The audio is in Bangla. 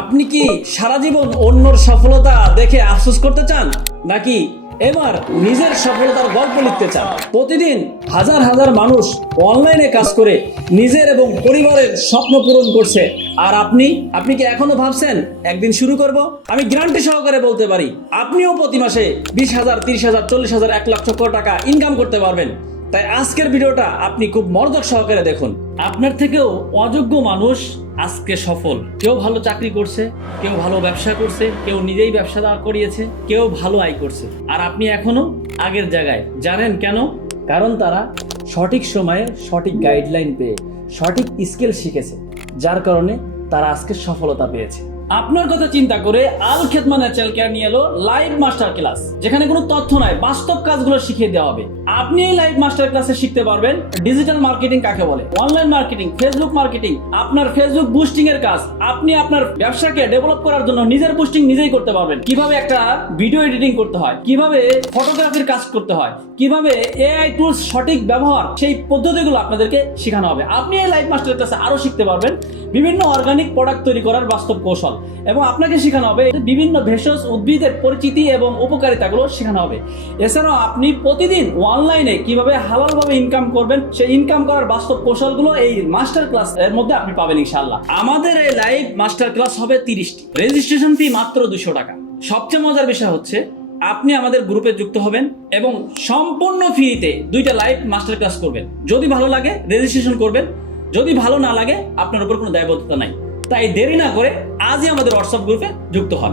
আপনি কি সারা জীবন অন্যর সফলতা দেখে আফসোস করতে চান, নাকি এবার নিজের সফলতার গল্প লিখতে চান? প্রতিদিন হাজার হাজার মানুষ অনলাইনে কাজ করে নিজের এবং পরিবারের স্বপ্ন পূরণ করছে, আর আপনি কি এখনো ভাবছেন একদিন শুরু করব? আমি গ্যারান্টি সহকারে বলতে পারি আপনিও প্রতি মাসে 20,000, 30,000, 40,000, 1,00,000 টাকা ইনকাম করতে পারবেন। তাই আজকের ভিডিওটা আপনি খুব মনোযোগ সহকারে দেখুন। আপনার থেকেও অযোগ্য মানুষ আজকে সফল। কেউ ভালো চাকরি করছে, কেউ ভালো ব্যবসা করছে, কেউ নিজেই ব্যবসা দাঁড় করিয়েছে, কেউ ভালো আয় করছে, আর আপনি এখনো আগের জায়গায়। জানেন কেন? কারণ তারা সঠিক সময়ে সঠিক গাইডলাইন পেয়ে সঠিক স্কিল শিখেছে, যার কারণে তারা আজকে সফলতা পেয়েছে। আপনার কথা চিন্তা করে আল খেদমা ন্যাচারাল কেয়ার নিয়ে এলো লাইভ মাস্টার ক্লাস, যেখানে কোনো তথ্য নাই, বাস্তব কাজগুলো শিখিয়ে দেওয়া হবে। আপনি এই লাইভ মাস্টার ক্লাসে শিখতে পারবেন ডিজিটাল মার্কেটিং কাকে বলে, অনলাইন মার্কেটিং, ফেসবুক মার্কেটিং, আপনার ফেসবুক বুস্টিং এর কাজ। আপনি আপনার ব্যবসাকে ডেভেলপ করার জন্য নিজের বুস্টিং নিজেই করতে পারবেন। কিভাবে একটা ভিডিও এডিটিং করতে হয়, কিভাবে ফটোগ্রাফির কাজ করতে হয়, কিভাবে এআই টুলস সঠিক ব্যবহার, সেই পদ্ধতিগুলো আপনাদেরকে শেখানো হবে। আপনি এই লাইভ মাস্টার ক্লাসে আরো শিখতে পারবেন বিভিন্ন অর্গানিক প্রোডাক্ট তৈরি করার বাস্তব কৌশল, এবং আপনাকে শেখানো হবে বিভিন্ন ভেষজ উদ্ভিদের পরিচিতি এবং উপকারিতাগুলো শেখানো হবে। এছাড়াও আপনি প্রতিদিন অনলাইনে কিভাবে হালালভাবে ইনকাম করবেন, সেই ইনকাম করার বাস্তব কৌশলগুলো এই মাস্টার ক্লাস এর মধ্যে আপনি পাবেন ইনশাআল্লাহ। আমাদের এই লাইভ মাস্টার ক্লাস হবে 30টি, রেজিস্ট্রেশন ফি মাত্র 200 টাকা। সবচেয়ে মজার বিষয় হচ্ছে আপনি আমাদের গ্রুপে যুক্ত হবেন এবং সম্পূর্ণ ফ্রিতে 2টা লাইভ মাস্টার ক্লাস করবেন। যদি ভালো লাগে রেজিস্ট্রেশন করবেন, যদি ভালো না লাগে আপনার উপর কোনো দায়বদ্ধতা নাই। তাই দেরি না করে আজই আমাদের হোয়াটসঅ্যাপ গ্রুপে যুক্ত হন।